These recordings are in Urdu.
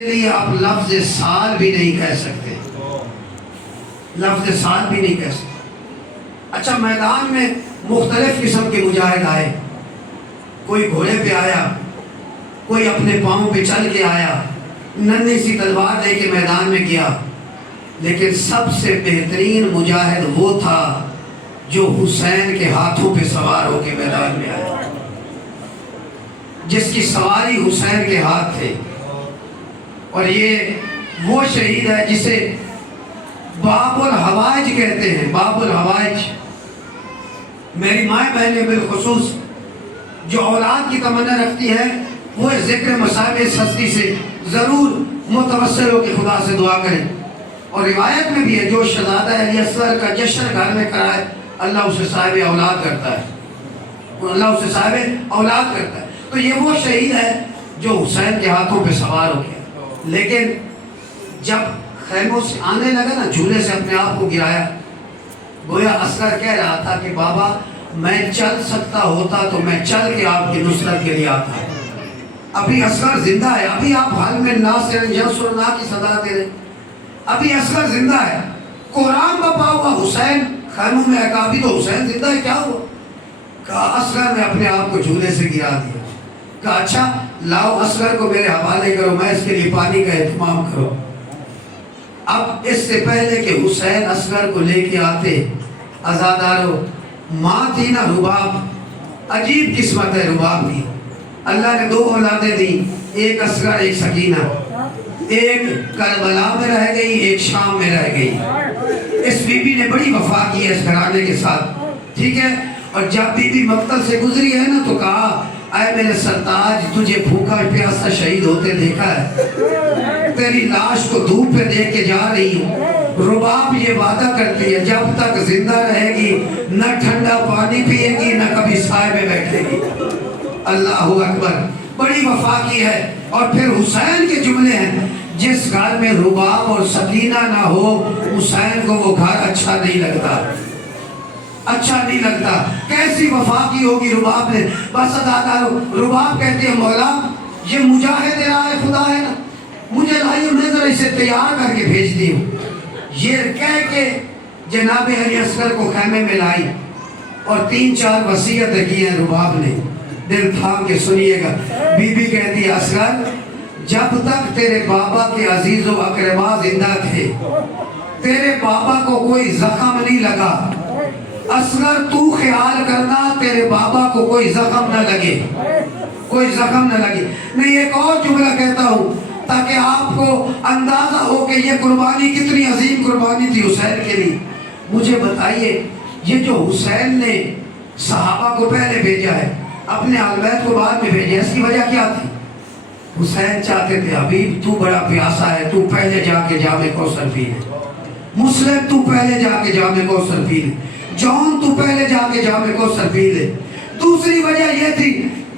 لیے آپ لفظ سال بھی نہیں کہہ سکتے، لفظ سال بھی نہیں کہہ سکتے۔ اچھا، میدان میں مختلف قسم کے مجاہد آئے، کوئی گھوڑے پہ آیا، کوئی اپنے پاؤں پہ چل کے آیا، ننھی سی تلوار لے کے میدان میں گیا، لیکن سب سے بہترین مجاہد وہ تھا جو حسین کے ہاتھوں پہ سوار ہو کے میدان میں آیا، جس کی سواری حسین کے ہاتھ تھے۔ اور یہ وہ شہید ہے جسے باب الحوائج کہتے ہیں، باب الحوائج۔ میری مائیں بہنیں بالخصوص جو اولاد کی تمنا رکھتی ہیں، وہ ذکر مصائب اس ہستی سے ضرور متوسل ہو کہ خدا سے دعا کریں۔ اور روایت میں بھی ہے، جو شہزادہ علی اصغر کا جشن گھر میں کرائے، اللہ اسے صاحب اولاد کرتا ہے، اللہ اسے صاحب اولاد کرتا ہے۔ تو یہ وہ شہید ہے جو حسین کے ہاتھوں پہ سوار ہو گیا، لیکن جب خیموں سے آنے لگا نا، جھولے سے اپنے آپ کو گرایا، گویا اصغر کہہ رہا تھا کہ بابا میں چل سکتا ہوتا تو میں چل کے آپ کی نصرت کے لیے آتا۔ ابھی اصغر زندہ ہے، ابھی آپ حال میں ناصر ینصرنا کی صدا دے رہے، ابھی اصغر زندہ ہے، قرآن بپا ہوا، حسین خیموں میں ہے، کہا ابھی تو حسین زندہ ہے، کیا ہوا؟ کہا اصغر نے اپنے آپ کو جھولے سے گرا دیا۔ کہا اچھا لاؤ اصغر کو میرے حوالے کرو، میں اس کے لیے پانی کا اہتمام کرو۔ اب اس سے پہلے کہ حسین اصغر کو لے کے آتے، عزادارو، ماں تھی نا رباب، عجیب قسمت ہے رباب کی، اللہ نے دو اولادیں دی، ایک اصغر ایک سکینہ، ایک کربلا میں رہ گئی، ایک شام میں رہ گئی۔ اس بی بی نے بڑی وفا کی ہے اس گھرانے کے ساتھ، ٹھیک ہے۔ اور جب بی بی مقتل سے گزری ہے نا تو کہا اے میرے سرتاج، تجھے بھوکا پیاسا شہید ہوتے دیکھا ہے، تیری لاش کو دھوپ پہ دیکھ کے جا رہی ہوں۔ رباب یہ وعدہ کرتی ہے جب تک زندہ رہے گی نہ ٹھنڈا پانی پیے گی، نہ کبھی سائے میں بیٹھے گی۔ اللہ اکبر، بڑی وفا کی ہے۔ اور پھر حسین کے جملے ہیں، جس گھر میں رباب اور سکینہ نہ ہو، حسین کو وہ گھر اچھا نہیں لگتا، اچھا نہیں لگتا۔ کیسی وفا کی ہوگی رباب نے۔ بس رباب کہتے ہیں مولا یہ مجاہد راہ خدا ہے نا، مجھے لائیے، میں ذرا اسے تیار کر کے بھیج دی ہوں۔ یہ کہہ کے جناب علی اصغر کو خیمے میں لائی اور 3-4 وصیتیں کی ہیں رباب نے، دل تھام کے سنیے گا۔ بی بی کہتی ہے اصغر، جب تک تیرے بابا کے عزیز و اقربا زندہ تھے، تیرے بابا کو کوئی زخم نہیں لگا، اصغر تو خیال کرنا تیرے بابا کو کوئی زخم نہ لگے، کوئی زخم نہ لگے۔ میں ایک اور جملہ کہتا ہوں تاکہ آپ کو اندازہ ہو کہ یہ قربانی کتنی عظیم قربانی تھی حسین کے لیے۔ مجھے بتائیے، یہ جو حسین نے صحابہ کو پہلے بھیجا ہے، اپنے اہل بیت کو بعد میں بھیجا، اس کی وجہ کیا تھی؟ حسین چاہتے تھے حبیب تو بڑا پیاسا ہے، تو پہلے جا کے جام کوثر پی لے، مسلم تو پہلے جا کے جام کوثر پی لے، جان تو پہلے جا کے جام کوثر پی لے۔ دوسری وجہ یہ تھی،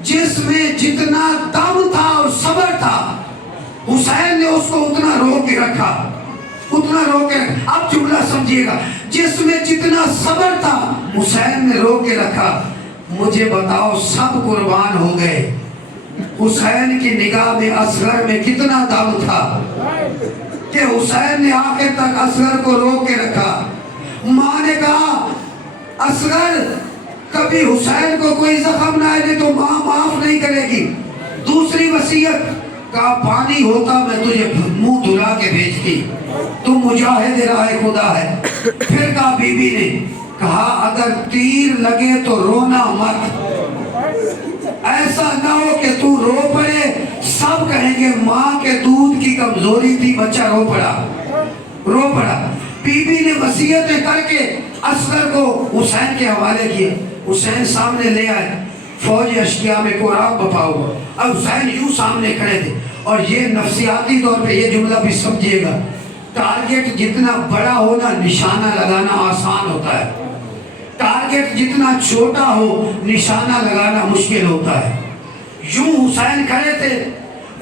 جس میں جتنا دم تھا اور صبر تھا، حسین نے اس کو اتنا رو کے رکھا، اتنا رو کے رکھا۔ اب جملہ سمجھیے گا، جس میں جتنا صبر تھا حسین نے رو کے رکھا۔ مجھے بتاؤ سب قربان ہو گئے، حسین کی نگاہ میں اصغر میں کتنا دم تھا کہ حسین نے آخر تک اصغر کو رو کے رکھا۔ ماں نے کہا اصغر کبھی حسین کو کوئی زخم نہ آئے تو ماں معاف نہیں کرے گی۔ دوسری وصیت، کہا پانی ہوتا میں تجھے منہ دھلا کے بھیجتی، تو مجاہد راہ خدا ہے۔ پھر کہا بی بی نے کہا اگر تیر لگے تو رونا مت، ایسا نہ ہو کہ تو رو پڑے، سب کہیں گے ماں کے دودھ کی کمزوری تھی، بچہ رو پڑا۔ بی بی نے وصیتیں کر کے اصغر کو حسین کے حوالے کیے۔ حسین سامنے لے آئے، فوج اشکیا میں قرآن بپا ہوا، اب حسین یوں سامنے کھڑے تھے۔ اور یہ نفسیاتی طور پہ یہ جملہ بھی سمجھیے گا، ٹارگٹ جتنا بڑا ہو نا، نشانہ لگانا آسان ہوتا ہے، ٹارگٹ جتنا چھوٹا ہو نشانہ لگانا مشکل ہوتا ہے۔ یوں حسین کھڑے تھے،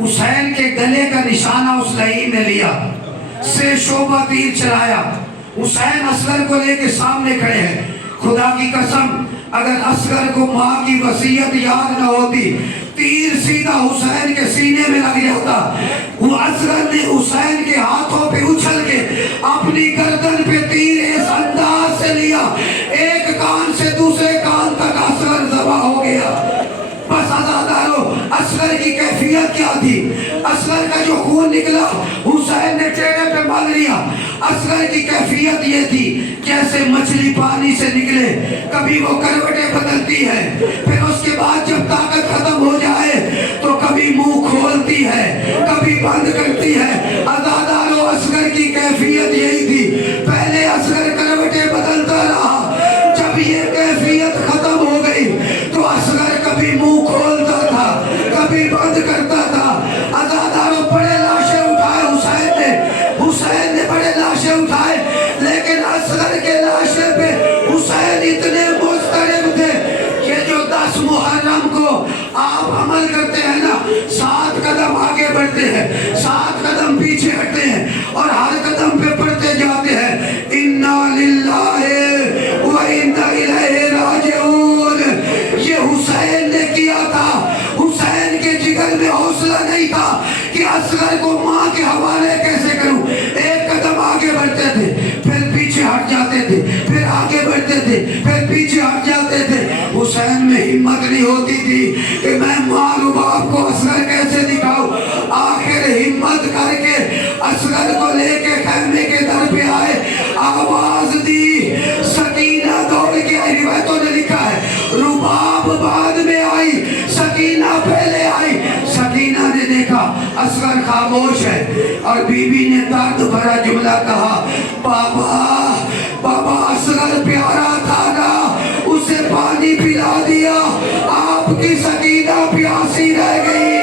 حسین کے گلے کا نشانہ اس لعین نے لیا، سے شعبہ تیر چلایا۔ حسین اصغر کو لے کے سامنے کھڑے ہیں۔ خدا کی قسم اگر اصغر کو ماں کی وصیت یاد نہ ہوتی، تیر سیدھا حسین کے سینے میں لگ جاتا. وہ اصغر نے حسین کے ہاتھوں پہ اچھل کے اپنی گردن پہ تیر اس انداز سے لیا، ایک کان سے دوسرے کان تک اصغر ذبح ہو گیا. بس عزادارو، اصغر کی کیفیت کیا تھی؟ اصغر کا جو خون نکلا حسین نے چہرے پہ مل لیا. اصغر کی کیفیت یہ تھی جیسے مچھلی پانی سے نکلے، کبھی وہ کروٹیں بدلتی ہے، پھر اس کے بعد جب طاقت ختم ہو جائے تو کبھی منہ کھولتی ہے، کبھی بند کرتی ہے. عزادارو، اصغر کی کیفیت یہی تھی. پہلے اصغر کروٹیں بدلتا رہا، جب یہ کیفیت ختم ہو گئی تو اصغر کبھی منہ کھولتا تھا، کبھی بند کرتا تھا. عزادارو، بڑے لاشیں اٹھائے حسین نے بڑے لاشیں اٹھائے، لیکن اصغر کے لاشے پہ حسین اتنے مضطرب تھے. یہ جو 10 محرم کو آپ عمل کرتے ہیں نا، 7 قدم آگے بڑھتے ہیں، 7 قدم پیچھے ہٹتے ہیں، اور ہر قدم پہ پڑھتے جاتے ہیں اِنَّا لِلَّهِ وَإِنَّا إِلَيْهِ رَاجِعُونَ. یہ حسین نے کیا تھا. حسین کے جگر میں حوصلہ نہیں تھا کہ اصغر کو ماں کے حوالے کیسے کروں. ایک قدم آگے بڑھتے تھے، پھر پیچھے ہٹ جاتے تھے، پھر آگے بڑھتے تھے، پھر پیچھے ہٹ جاتے تھے. حسین میں ہمت نہیں ہوتی تھی کہ میں ماں و باپ کو اصغر کیسے دکھاؤں. آخر ہمت کر کے اصغر کو لے کے خیمے کے در پہ آئے، آواز دی، سکینہ دوڑ کے آئی. روایتوں نے لکھا ہے رباب بعد میں آئی، سکینہ پہلے آئی. سکینہ نے دیکھا اصغر خاموش ہے، اور بی بی نے درد بھرا جملہ کہا، بابا اصغر پیارا تھا نا، اسے پانی پلا دیا، آپ کی سکینہ پیاسی رہ گئی،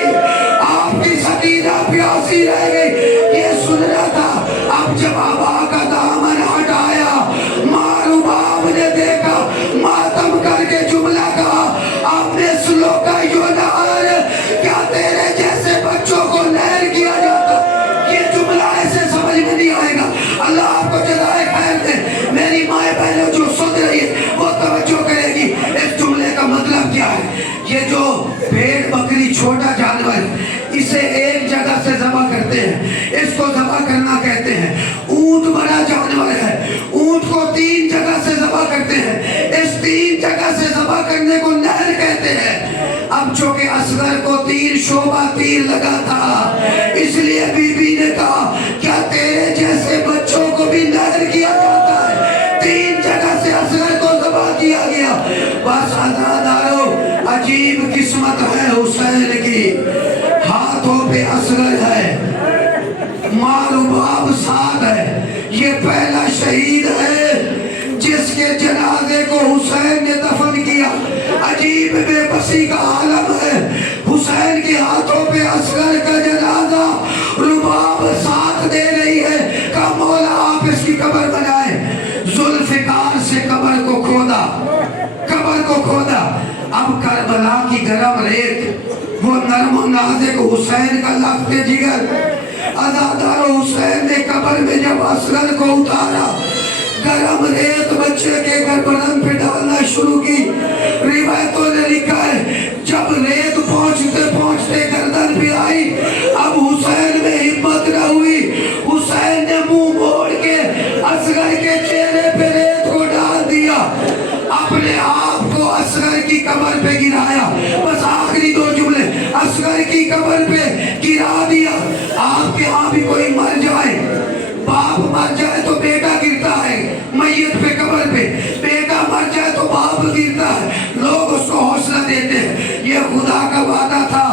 آپ کی سکینہ پیاسی رہ گئی. یہ سننا تھا. اب جب آبا کا دامن ہٹایا، ماں رباب نے دیکھا، ماتم کر کے جملہ کہا، آپ نے سلو کا یونار، کیا تیرے جیسے بچوں کو نہر کیا جاتا. یہ جملہ ایسے سمجھ میں نہیں آئے گا. اللہ آپ کو جزائے خیر دے. میری مائیں بہنوں جو سن رہی ہے وہ توجہ کرے گی. اس جملے کا مطلب کیا ہے؟ یہ جو بھیڑ بکری چھوٹا جانور، اسے ایک جگہ سے ذبح کرتے ہیں، اس کو ذبح کرنا کہتے ہیں. اونٹ بڑا جانور ہے، اونٹ کو 3 جگہ سے ذبح کرتے ہیں، اس 3 جگہ سے ذبح کرنے کو نہر کہتے ہیں. اب چونکہ اصغر کو تیر شعبہ تیر لگا تھا، اس لیے بی بی نے کہا کیا تیرے جیسے بچوں کو بھی نہر کیا جاتا ہے. 3 جگہ سے اصغر کو ذبح کیا گیا. بس عزادارو، عجیب قسمت ہے حسین کی. ہاتھوں پہ اصغر ہے، ماں رباب ساتھ ہے. یہ پہلا شہید ہے جس کے جنازے کو حسین نے دفن کیا. عجیب بے بسی کا عالم ہے. حسین کے ہاتھوں پہ اصغر کا جنازہ، رباب ساتھ دے رہی ہے. کہا مولا آپ اس کی قبر بنائیں. ذوالفقار سے قبر کو کھودا، قبر کو کھودا. اب کربلا کی گرم ریت، وہ نرم و نازک حسین کا لخت جگر. عزادار حسین نے قبر میں جب اصغر کو اتارا، گرم ریت بچے کے گردن پہ ڈالنا شروع کی. روایتوں نے لکھا ہے جب ریت پہنچتے پہنچتے گردن پہ آئی، اب حسین میں ہمت نہ ہوئی. حسین نے منہ موڑ کے اصغر کے چہرے پہ ریت کو ڈال دیا، اپنے آپ کو اصغر کی قبر پہ گرایا. بس آخری 2 جملے، اصغر کی قبر پہ گرا دیا. آپ کے ہاں بھی کوئی مر جائے، باپ مر جائے تو بیٹا گرتا ہے میت پہ قبر پہ، بیٹا مر جائے تو باپ گرتا ہے. لوگ اس کو حوصلہ دیتے ہیں. یہ خدا کا وعدہ تھا.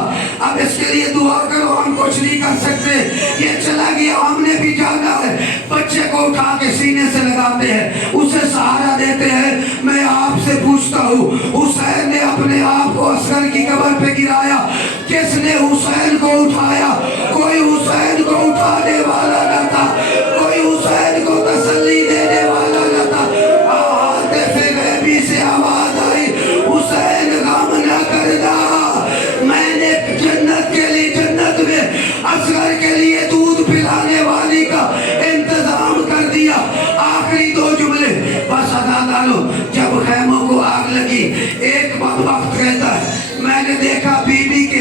اب اس کے لیے دعا کرو، ہم کچھ نہیں کر سکتے. یہ چلا گیا، ہم نے بھی جانا ہے. بچے کو اٹھا کے سینے سے لگاتے ہیں، اسے سہارا دیتے ہیں. میں آپ سے پوچھتا ہوں، حسین نے اپنے آپ کو اصغر کی قبر پہ گرایا، کس نے حسین کو اٹھایا؟ کوئی حسین کو اٹھانے والا نہ تھا، کوئی حسین کو تسلی دینے والا نہ تھا. عاطف غیبی سے آواز آئی، حسین غم نہ کرنا، میں نے جنت کے لیے، جنت میں اصغر کے لیے دودھ پلانے والی کا انتظام کر دیا. آخری 2 جملے بس ادا ڈالو. جب خیموں کو آگ لگی، ایک وقت کہتا ہے میں نے دیکھا بی بی کے